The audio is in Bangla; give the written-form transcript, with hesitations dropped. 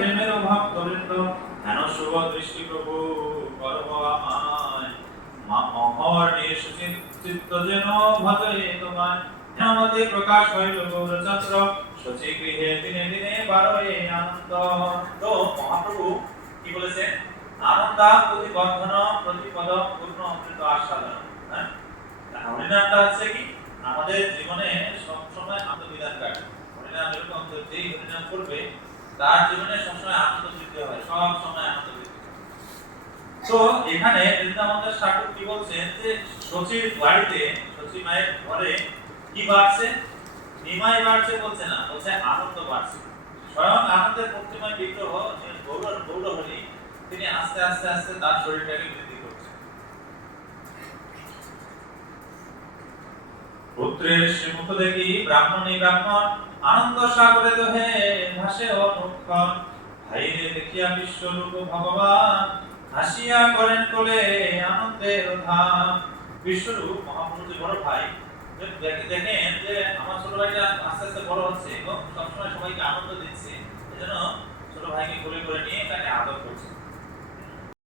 প্রেমের ভক্তবৃন্দ হেন শুভ দৃষ্টি প্রভু করব আমায় মহর্ষি চিত্ত যেন ভজে তোমায় হেমতে প্রকাশ হইল গৌরচন্দ্র শচী গৃহে দিনে দিনে বারোয় আনন্দ। তো মহাপ্রভু কি বলেছেন? আনন্দা প্রতিবন্ধন প্রতিপদ পূর্ণ অমৃত আস্বাদন। হ্যাঁ, হরিনামটা হচ্ছে কি আমাদের জীবনে সবসময় আত্মবিধান কাটে। হরিনাম এরকম যেই হরিনাম করবে তার জীবনে সবসময় আনন্দ বৃদ্ধি হয়, সব সময় আনন্দ বৃদ্ধি হয়। তো এখানে বৃন্দাবনের ঠাকুর কি বলছেন যে শচীর বাড়িতে, শচী মায়ের ঘরে কি বাড়ছে? নিমাই বাড়ছে বলছে না, বলছে আনন্দ বাড়ছে। স্বয়ং আনন্দের মূর্তিময় বিগ্রহ গৌরহরি তিনি আস্তে আস্তে আস্তে তার শরীরটাকে বৃদ্ধি করছেন। পুত্রের শ্রীমুখ দেখি ব্রাহ্মণী ব্রাহ্মণ আনন্দ সাগরে দোহে ভাসে অনুক্ষণ ভাইরে দেখিয়া বিশ্বরূপ ভগবান হাসিয়া করেন কোলে আনন্দের ধাম। বিশ্বরূপ মহাপুরুষ বড় ভাই দেখেন যে আমার ছোট ভাইটা আস্তে আস্তে বড় হচ্ছে এবং